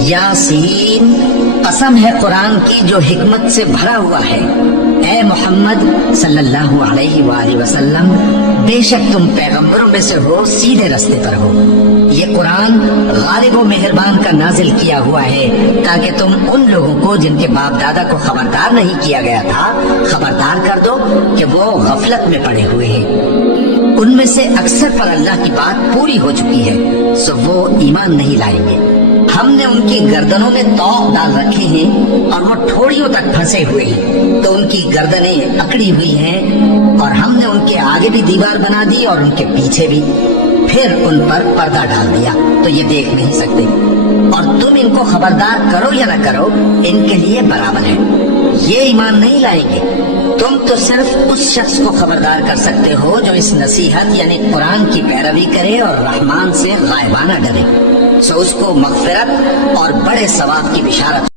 یاسین، قسم ہے قرآن کی جو حکمت سے بھرا ہوا ہے۔ اے محمد صلی اللہ علیہ وآلہ وسلم، بے شک تم پیغمبروں میں سے ہو، سیدھے رستے پر ہو۔ یہ قرآن غالب و مہربان کا نازل کیا ہوا ہے تاکہ تم ان لوگوں کو جن کے باپ دادا کو خبردار نہیں کیا گیا تھا خبردار کر دو کہ وہ غفلت میں پڑے ہوئے ہیں۔ ان میں سے اکثر پر اللہ کی بات پوری ہو چکی ہے، سو وہ ایمان نہیں لائیں گے۔ ہم نے ان کی گردنوں میں طوق ڈال رکھے ہیں اور وہ ٹھوڑیوں تک پھنسے ہوئے ہیں، تو ان کی گردنیں اکڑی ہوئی ہیں، اور ہم نے ان کے آگے بھی دیوار بنا دی اور ان کے پیچھے بھی، پھر ان پر پردہ ڈال دیا تو یہ دیکھ نہیں سکتے، اور تم ان کو خبردار کرو یا نہ کرو ان کے لیے برابر ہے، یہ ایمان نہیں لائیں گے۔ تم تو صرف اس شخص کو خبردار کر سکتے ہو جو اس نصیحت یعنی قرآن کی پیروی کرے اور رحمان سے غائبانہ ڈرے، سو اس کو مغفرت اور بڑے ثواب کی بشارت